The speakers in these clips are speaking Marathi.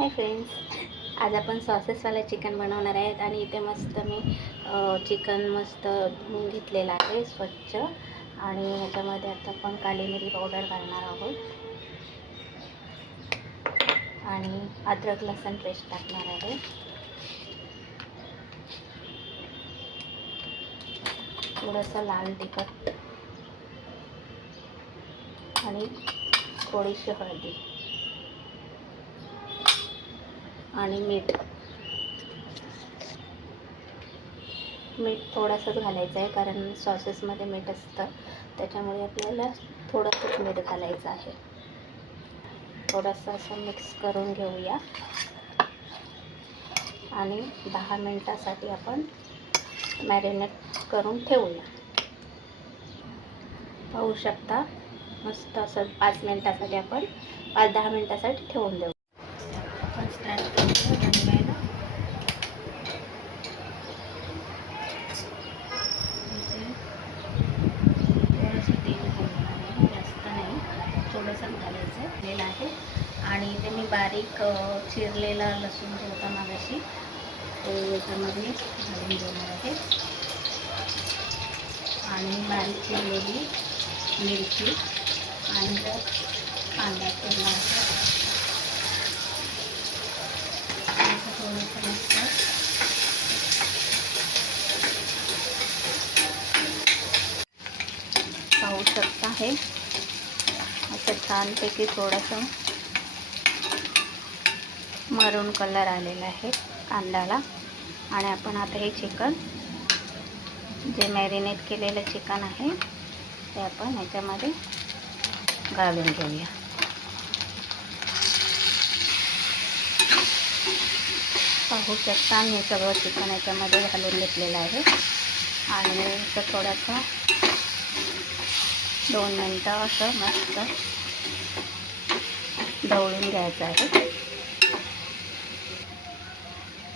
हाय फ्रेंड्स, आज आपण सॉसेसवाला चिकन बनवणार आहेत आणि इथे मस्त मी चिकन मस्त धुवून घेतलेलं आहे स्वच्छ. आणि ह्याच्यामध्ये आता आपण काली मिरी पावडर घालणार आहोत आणि अद्रक लसूण पेस्ट टाकणार आहे. थोडंसं लाल तिखट आणि थोडीशी हळदी आणि मीठ थोडंसंच घालायचं आहे, कारण सॉसेसमध्ये मीठ असतं, त्याच्यामुळे आपल्याला थोडंसंच मीठ घालायचं आहे. थोडंसं असं मिक्स करून घेऊया आणि 10 मिनटासाठी आपण मॅरिनेट करून ठेवूया. पाहू शकता, मस्त असं 5 मिनटासाठी आपण 5-10 मिनटासाठी ठेवून देऊ. आपण स्टार्ट करूया बनवायला. थोडंसं तेल घालणार आहे, जास्त नाही, थोडंसं घालायचं आहे. आणि इथे मी बारीक चिरलेला लसूण जो होता मागाशी तो याच्यामध्ये घालून देणार आहे आणि बारीक चिरलेली मिरची आणि कांदा चिरला आहे. थोडंसं मस्त पाहू शकता, हे असं छानपैकी थोडंसं मरून कलर आलेला आहे कांद्याला. आणि आपण आता हे चिकन, जे मॅरिनेट केलेलं चिकन आहे, ते आपण ह्याच्यामध्ये घालून घेऊया. पाहू शकता, मी सगळं चिकन याच्यामध्ये घालून घेतलेलं आहे आणि इथं थोडंसं 2 मिनटं असं मस्त ढवळून घ्यायचं आहे.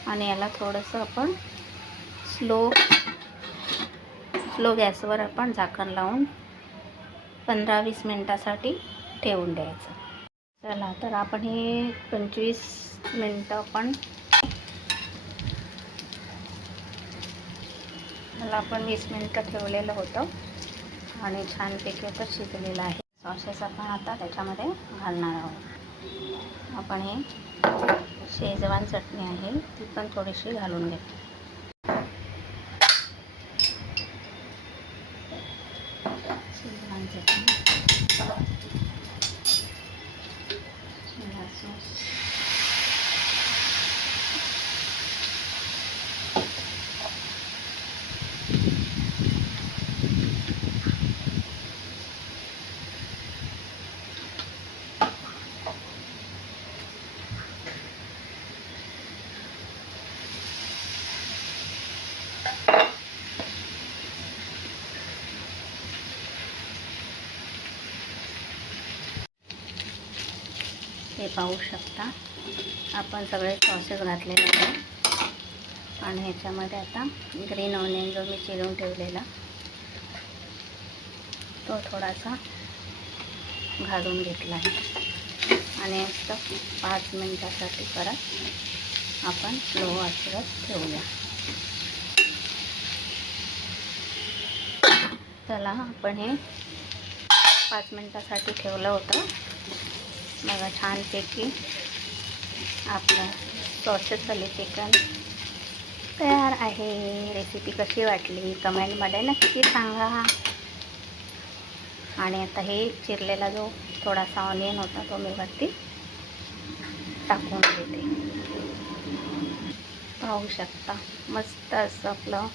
आणि याला थोडंसं आपण स्लो गॅसवर आपण झाकण लावून 15-20 मिनटासाठी ठेवून द्यायचं. चला, तर आपण हे 25 मिनटं आपण 20 मिनटं ठेवलेलं होतं आणि छानपैकी आता शिजलेलं आहे. सॉसेस आपण आता त्याच्यामध्ये घालणार आहोत. आपण हे शेजवान चटणी आहे ती पण थोडीशी घालून घेतो. शेजवान चटणी, सॉस, हे पाहू शकता, आपण सगळे सॉसेस घातलेले आहेत आणि ह्याच्यामध्ये आता ग्रीन ऑनियन जो मी चिरून ठेवलेला तो थोडासा घालून घेतला आहे आणि मस्त 5 मिनटासाठी परत आपण स्लो आचेवर ठेवूया. चला, आपण हे 5 मिनटासाठी ठेवलं होतं. बघा, छानपैकी आपलं सॉसेसवाले चिकन तयार आहे. रेसिपी कशी वाटली कमेंटमध्ये नक्की सांगा. आणि आता हे चिरलेला जो थोडासा ऑनियन होता तो मी वरती टाकून देते. पाहू शकता, मस्त असं आपलं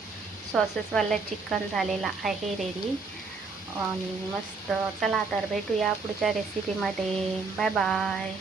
सॉसेसवालं चिकन झालेलं आहे रेडी. आणि मस्त. चला, तर भेटूया पुढच्या रेसिपीमध्ये. Bye bye.